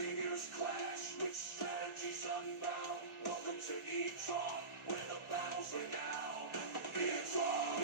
Figures clash with strategies unbound. Welcome to E-TRON, where the battle's renowned. E-TRON,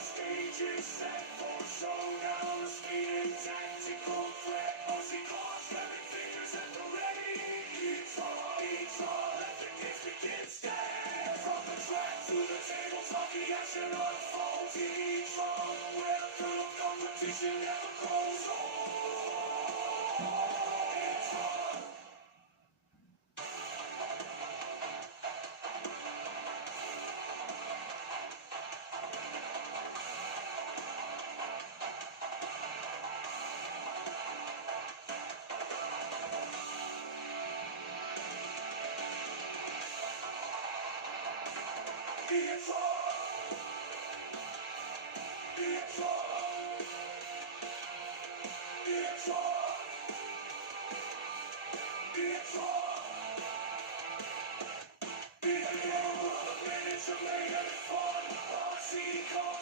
stage is set for showdown. The speed and tactical threat. Aussie cars, grabbing fingers at the ready. E-TRON, let the games begin. Stand from the track to the tabletop, the action unfolds. E-TRON, where the thrill of competition never grows old.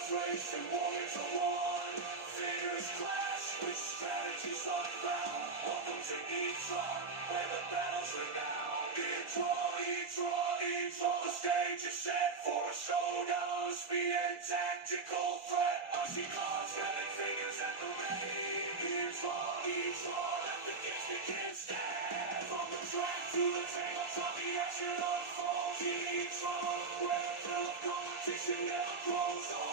Racing war into one. Fingers clash with strategies unbound. Welcome to E-TRON, where the battle's renowned. E-TRON, the stage is set for a showdown. Speed and tactical threat. Aussie cars, grabbing fingers at the ready. E-TRON, let the games begin. Stand from the track to the tabletop, the action unfolds. E-TRON, where the thrill of competition never grows old.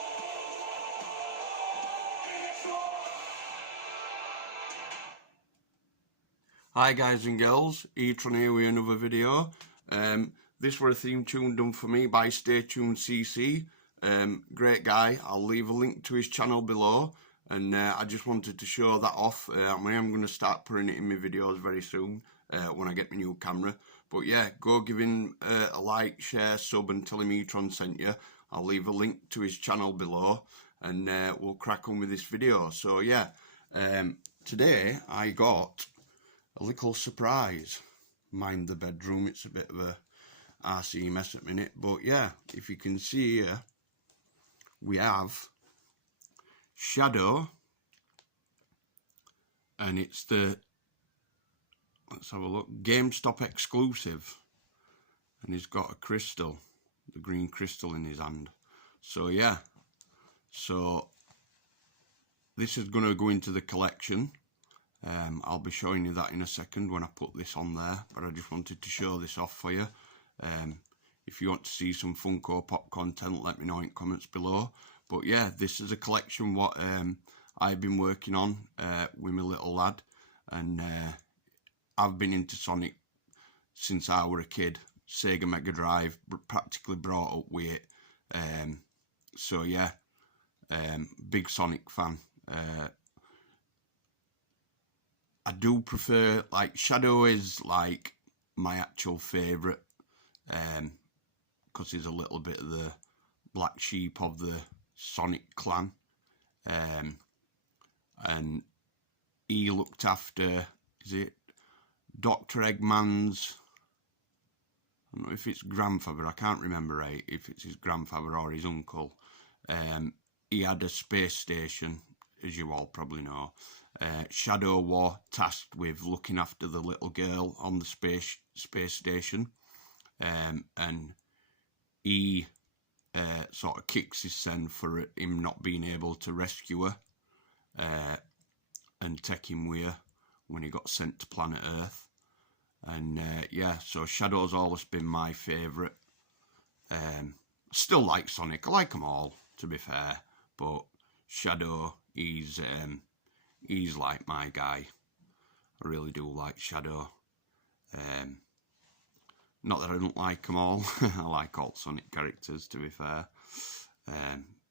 Hi guys and girls, E-TRON here with another video. This were a theme tune done for me by Stay Tuned CC. Great guy. I'll leave a link to his channel below, and I just wanted to show that off. I am going to start putting it in my videos very soon when I get my new camera. But yeah, go give him a like, share, sub, and tell him E-TRON sent you. I'll leave a link to his channel below, and we'll crack on with this video. So yeah, today I got a little surprise. Mind the bedroom, it's a bit of a RC mess at the minute, but yeah, if you can see here, we have Shadow, and it's the, let's have a look, GameStop exclusive, and he's got a crystal, the green crystal in his hand. So yeah, so this is going to go into the collection. I'll be showing you that in a second when I put this on there, but I just wanted to show this off for you. If you want to see some Funko Pop content, let me know in comments below. But yeah, this is a collection what I've been working on with my little lad, and I've been into Sonic since I were a kid. Sega Mega Drive, practically brought up with it. So yeah, big Sonic fan. I do prefer, like, Shadow is like my actual favourite, because he's a little bit of the black sheep of the Sonic clan, and he looked after, is it Dr. Eggman's, I don't know if it's grandfather, I can't remember right, if it's his grandfather or his uncle. He had a space station, as you all probably know. Shadow was tasked with looking after the little girl on the space station, and he sort of kicks his son for him not being able to rescue her and take him with her when he got sent to planet Earth. And yeah, so Shadow's always been my favourite. Still like Sonic, I like them all, to be fair, but Shadow, he's like my guy. I really do like Shadow. Not that I don't like them all. I like all Sonic characters, to be fair.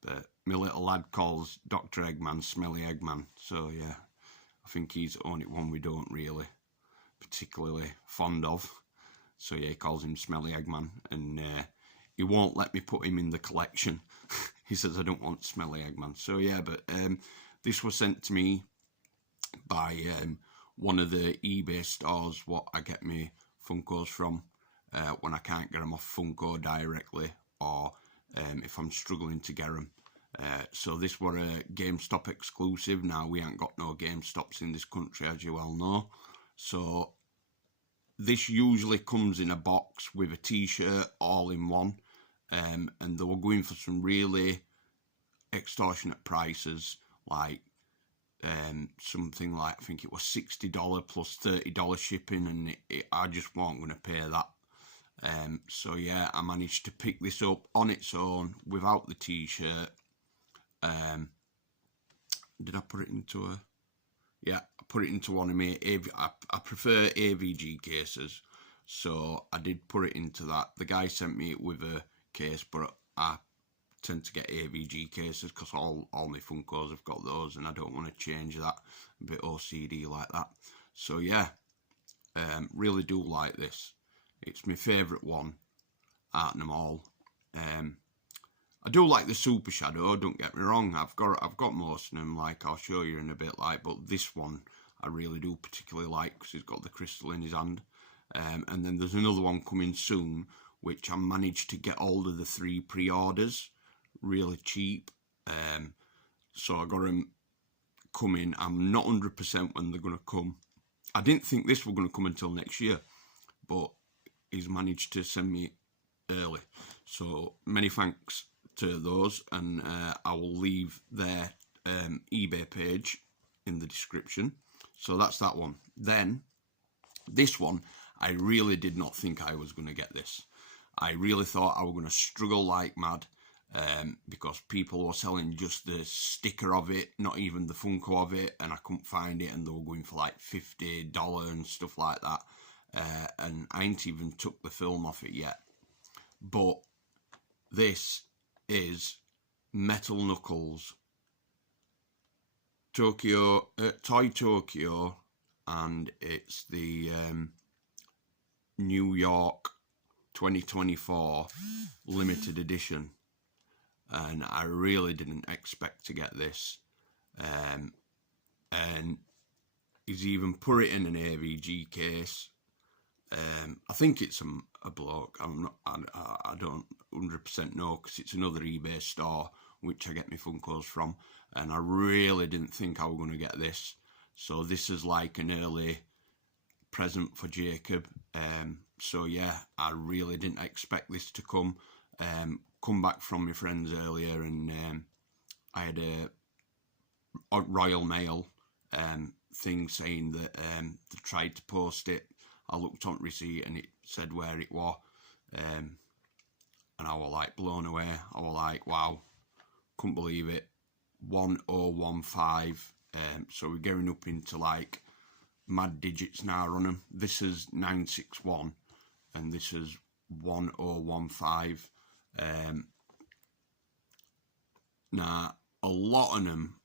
But my little lad calls Dr. Eggman Smelly Eggman. So yeah, I think he's the only one we don't really particularly fond of. So yeah, he calls him Smelly Eggman, and he won't let me put him in the collection. He says I don't want Smelly Eggman. So yeah, but this was sent to me by one of the eBay stores what I get my Funkos from. when I can't get them off Funko directly, or if I'm struggling to get them. So this were a GameStop exclusive. Now, we ain't got no GameStops in this country, as you well know. So this usually comes in a box with a t-shirt all in one. And they were going for some really extortionate prices, like something like, I think it was $60 plus $30 shipping, and I just wasn't going to pay that. So yeah, I managed to pick this up on its own without the t-shirt. Did I put it into a... Yeah, I put it into one of my... I prefer AVG cases, so I did put it into that. The guy sent me it with a case, but I tend to get AVG cases because all my Funkos have got those, and I don't want to change that. A bit OCD like that. So yeah, really do like this. It's my favourite one out of them all. I do like the Super Shadow, don't get me wrong. I've got most of them, like I'll show you in a bit, like, but this one I really do particularly like because he's got the crystal in his hand. And then there's another one coming soon, which I managed to get hold of the 3 pre-orders really cheap. So I got them coming. I'm not 100% when they're going to come. I didn't think this was going to come until next year, but he's managed to send me early. So many thanks to those, and I will leave their eBay page in the description. So that's that one. Then this one, I really did not think I was going to get this. I really thought I was going to struggle like mad, because people were selling just the sticker of it, not even the Funko of it, and I couldn't find it, and they were going for like $50 and stuff like that. And I ain't even took the film off it yet. But this is Metal Knuckles Tokyo, Toy Tokyo, and it's the New York 2024 limited edition. And I really didn't expect to get this. And he's even put it in an AVG case. I think it's a bloke. I don't 100% know, because it's another eBay store which I get my Funkos from, and I really didn't think I was going to get this. So this is like an early present for Jacob. So yeah, I really didn't expect this to come. Come back from my friends earlier, and I had a Royal Mail thing saying that they tried to post it. I looked on receipt and it said where it was, and I was like blown away. I was like, wow, couldn't believe it. 1015. So we're going up into like mad digits now on them. This is 961 and this is 1015. Now a lot of them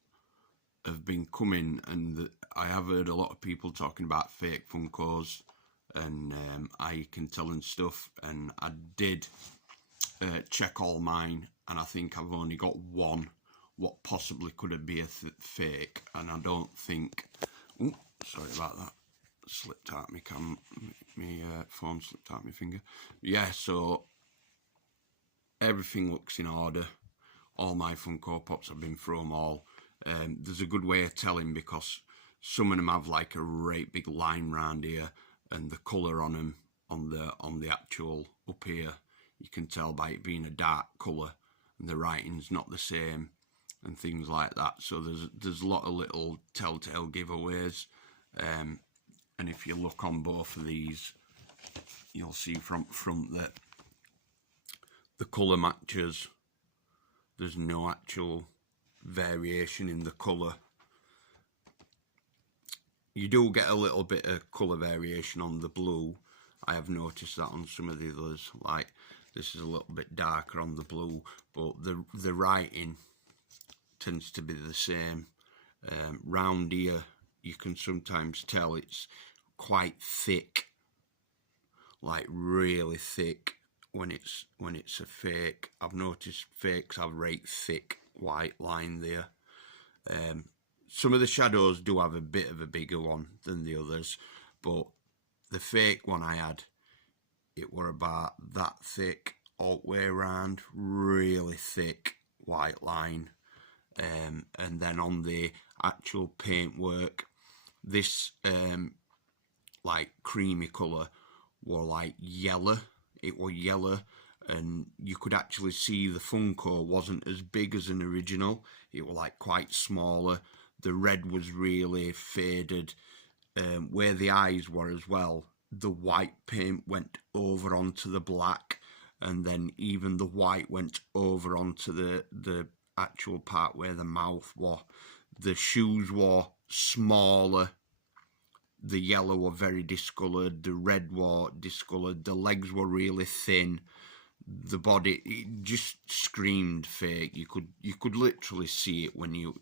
have been coming, and I have heard a lot of people talking about fake Funkos and I can tell and stuff, and I did check all mine, and I think I've only got one what possibly could it be a fake, and I don't think... Oh, sorry about that. Slipped out my phone slipped out my finger. Yeah, so everything looks in order. All my Funko Pops have been through them all. There's a good way of telling, because some of them have like a right big line round here, and the colour on them, on the actual up here, you can tell by it being a dark colour, and the writing's not the same, and things like that. So there's a lot of little telltale giveaways. And if you look on both of these, you'll see from front that the colour matches. There's no actual variation in the colour. You do get a little bit of colour variation on the blue. I have noticed that on some of the others. Like this is a little bit darker on the blue, but the writing tends to be the same. Round here, you can sometimes tell it's quite thick, like really thick when it's a fake. I've noticed fakes have right thick white line there. Some of the shadows do have a bit of a bigger one than the others, but the fake one I had, it were about that thick all the way around, really thick white line. And then on the actual paintwork, this like creamy colour were like yellow. It was yellow, and you could actually see the Funko wasn't as big as an original. It was like quite smaller. The red was really faded. Where the eyes were as well, the white paint went over onto the black, and then even the white went over onto the actual part where the mouth was. The shoes were smaller. The yellow were very discoloured. The red were discoloured. The legs were really thin. The body, it just screamed fake. You could literally see it when you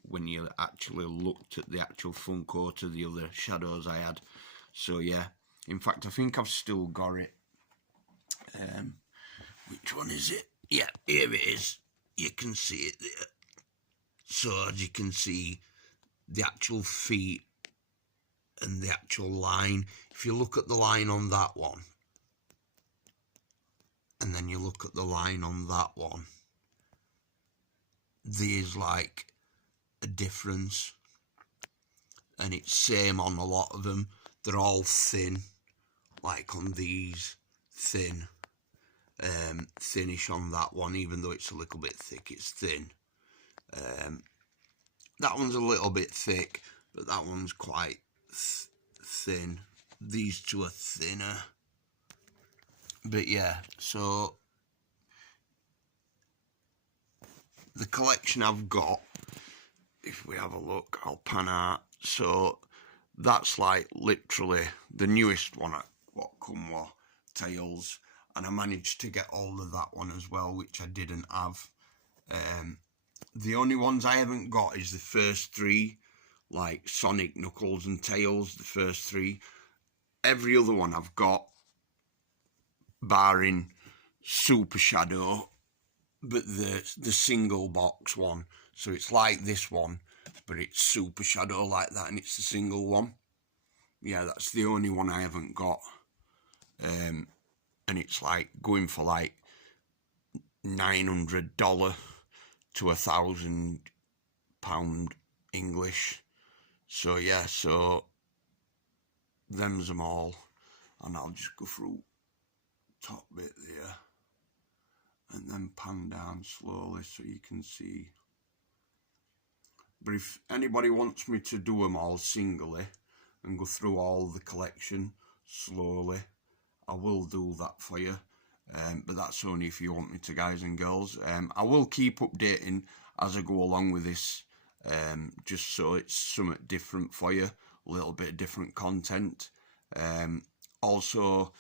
actually looked at the actual Funko to the other shadows I had. So yeah, in fact I think I've still got it. Which one is it? Yeah, here it is. You can see it there. So as you can see, the actual feet and the actual line. If you look at the line on that one, and then you look at the line on that one, there's like a difference, and it's same on a lot of them. They're all thin, like on these, thin, thinnish on that one, even though it's a little bit thick, it's thin. That one's a little bit thick, but that one's quite thin. These two are thinner. But yeah, so the collection I've got, if we have a look, I'll pan out. So that's like literally the newest one, what come with Tails, and I managed to get hold of that one as well, which I didn't have. The only ones I haven't got is the first three, like Sonic, Knuckles and Tails, the first three. Every other one I've got, barring Super Shadow, but the single box one. So it's like this one, but it's Super Shadow like that, and it's the single one. Yeah, that's the only one I haven't got. And it's like going for like $900 to £1,000 English. So yeah, so them's them all, and I'll just go through top bit there and then pan down slowly so you can see. But if anybody wants me to do them all singly and go through all the collection slowly, I will do that for you. But that's only if you want me to, guys and girls. I will keep updating as I go along with this, just so it's something different for you, a little bit of different content. Also,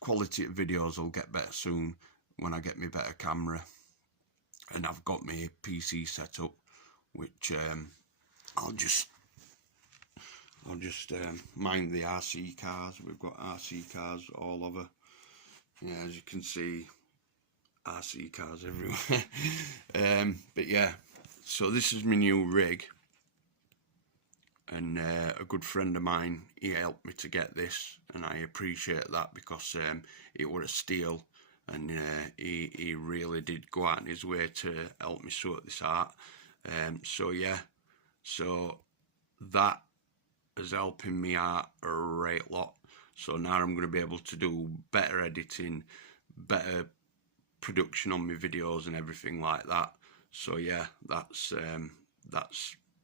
quality of videos will get better soon when I get me better camera, and I've got my PC set up, which I'll just mind the RC cars. We've got RC cars all over. Yeah, as you can see, RC cars everywhere. But yeah, so this is my new rig, and a good friend of mine, he helped me to get this, and I appreciate that, because it was a steal, and he really did go out in his way to help me sort this out. So yeah, so that is helping me out a great lot. So now I'm going to be able to do better editing, better production on my videos and everything like that. So yeah, that's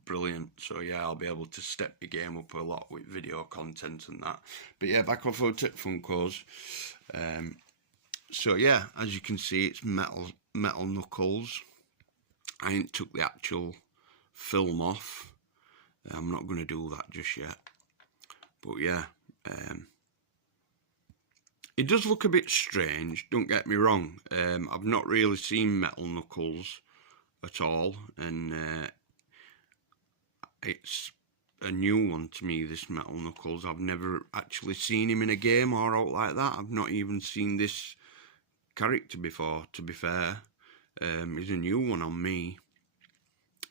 brilliant. So yeah, I'll be able to step my game up a lot with video content and that. But yeah, back off Phuture Funkos. So yeah, as you can see, it's metal Knuckles. I ain't took the actual film off. I'm not going to do that just yet. But yeah, it does look a bit strange, don't get me wrong. I've not really seen metal Knuckles at all, and it's a new one to me, this metal Knuckles. I've never actually seen him in a game or out like that. I've not even seen this character before, to be fair. He's a new one on me.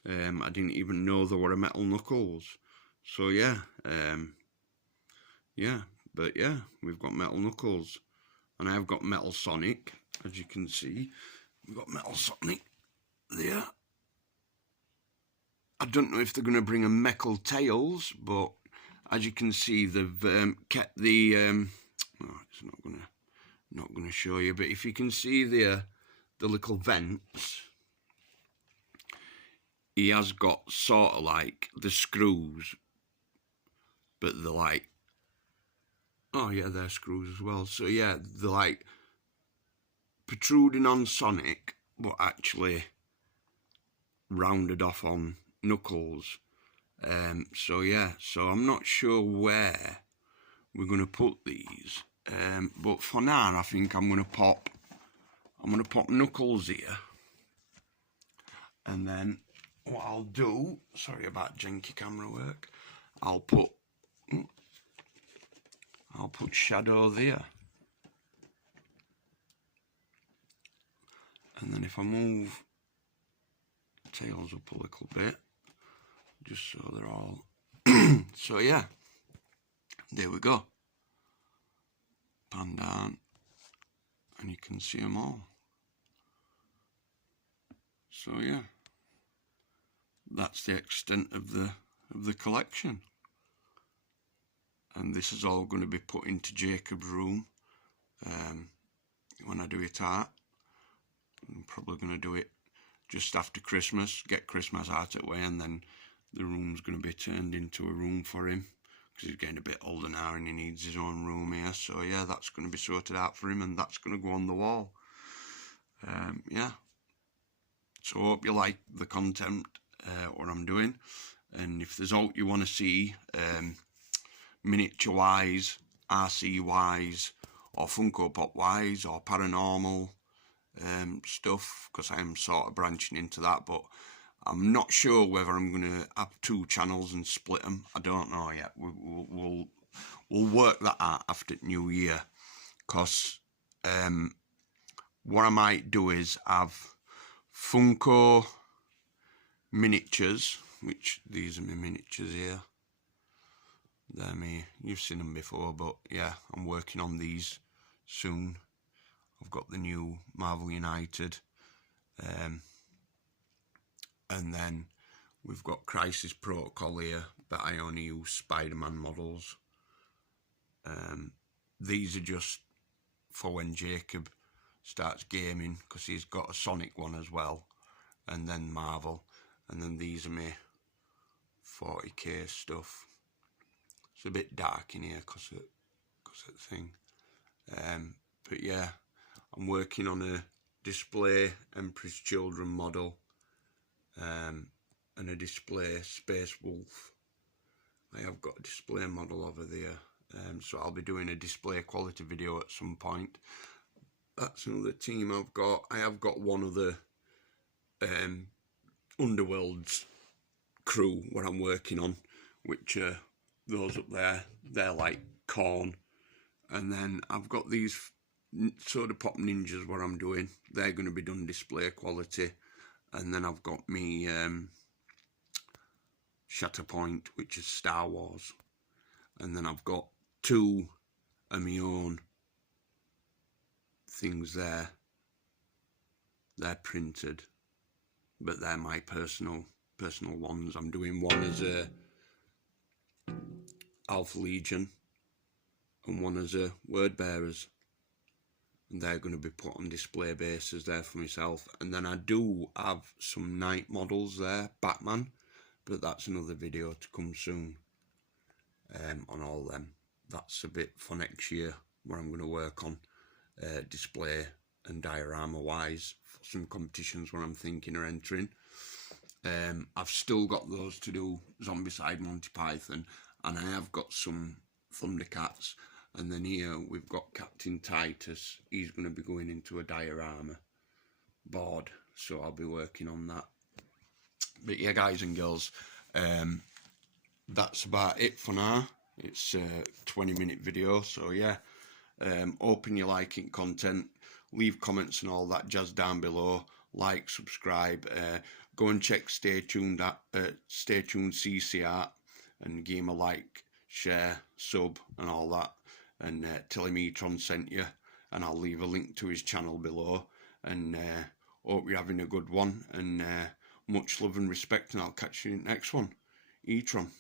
I didn't even know there were a metal Knuckles. So yeah, yeah, but yeah, we've got metal Knuckles. And I have got Metal Sonic, as you can see. We've got Metal Sonic there. I don't know if they're going to bring a Metal Tails, but as you can see, they've kept the. Oh, it's not gonna show you, but if you can see there, the little vents, he has got sort of like the screws, but they're like, oh yeah, they're screws as well. So yeah, they're like protruding on Sonic, but actually rounded off on Knuckles. So yeah, so I'm not sure where we're going to put these, but for now I think I'm going to pop Knuckles here, and then what I'll do, sorry about janky camera work, I'll put Shadow there, and then if I move Tails up a little bit, just so they're all so yeah, there we go, pan down and you can see them all. So yeah, that's the extent of the collection, and this is all going to be put into Jacob's room when I do it out. I'm probably going to do it just after Christmas, get Christmas out of the way, and then the room's going to be turned into a room for him, because he's getting a bit older now and he needs his own room here. So yeah, that's going to be sorted out for him, and that's going to go on the wall. Yeah, so I hope you like the content, what I'm doing, and if there's out you want to see, miniature wise, RC wise, or Funko Pop wise, or paranormal stuff, because I am sort of branching into that, but I'm not sure whether I'm going to have 2 channels and split them. I don't know yet. We'll work that out after New Year, because what I might do is have Funko miniatures, which these are my miniatures here. They're me. You've seen them before, but yeah, I'm working on these soon. I've got the new Marvel United, and then we've got Crisis Protocol here, but I only use Spider-Man models. These are just for when Jacob starts gaming, because he's got a Sonic one as well, and then Marvel, and then these are my 40k stuff. It's a bit dark in here because of the thing, but yeah, I'm working on a display Emperor's Children model, and a display Space Wolf. I have got a display model over there, so I'll be doing a display quality video at some point. That's another team I've got. I have got one of the Underworld's crew what I'm working on, which those up there, they're like corn. And then I've got these Soda Pop Ninjas what I'm doing, they're going to be done display quality. And then I've got me Shatterpoint, which is Star Wars, and then I've got 2 of my own things there. They're printed, but they're my personal ones. I'm doing one as a Alpha Legion and one as a Word Bearers, and they're going to be put on display bases there for myself. And then I do have some Knight models there, Batman, but that's another video to come soon on all them. That's a bit for next year where I'm going to work on display and diorama wise for some competitions where I'm thinking of entering. I've still got those to do, Zombicide, Monty Python, and I have got some Thundercats. And then here we've got Captain Titus. He's going to be going into a diorama board, so I'll be working on that. But yeah, guys and girls, that's about it for now. It's a 20-minute video, so yeah, hoping you're liking content. Leave comments and all that jazz down below. Like, subscribe, go and check Stay Tuned CCR, and give him a like, share, sub and all that, and tell him E-TRON sent you. and I'll leave a link to his channel below. And hope you're having a good one, and much love and respect, and I'll catch you in the next one. E-TRON.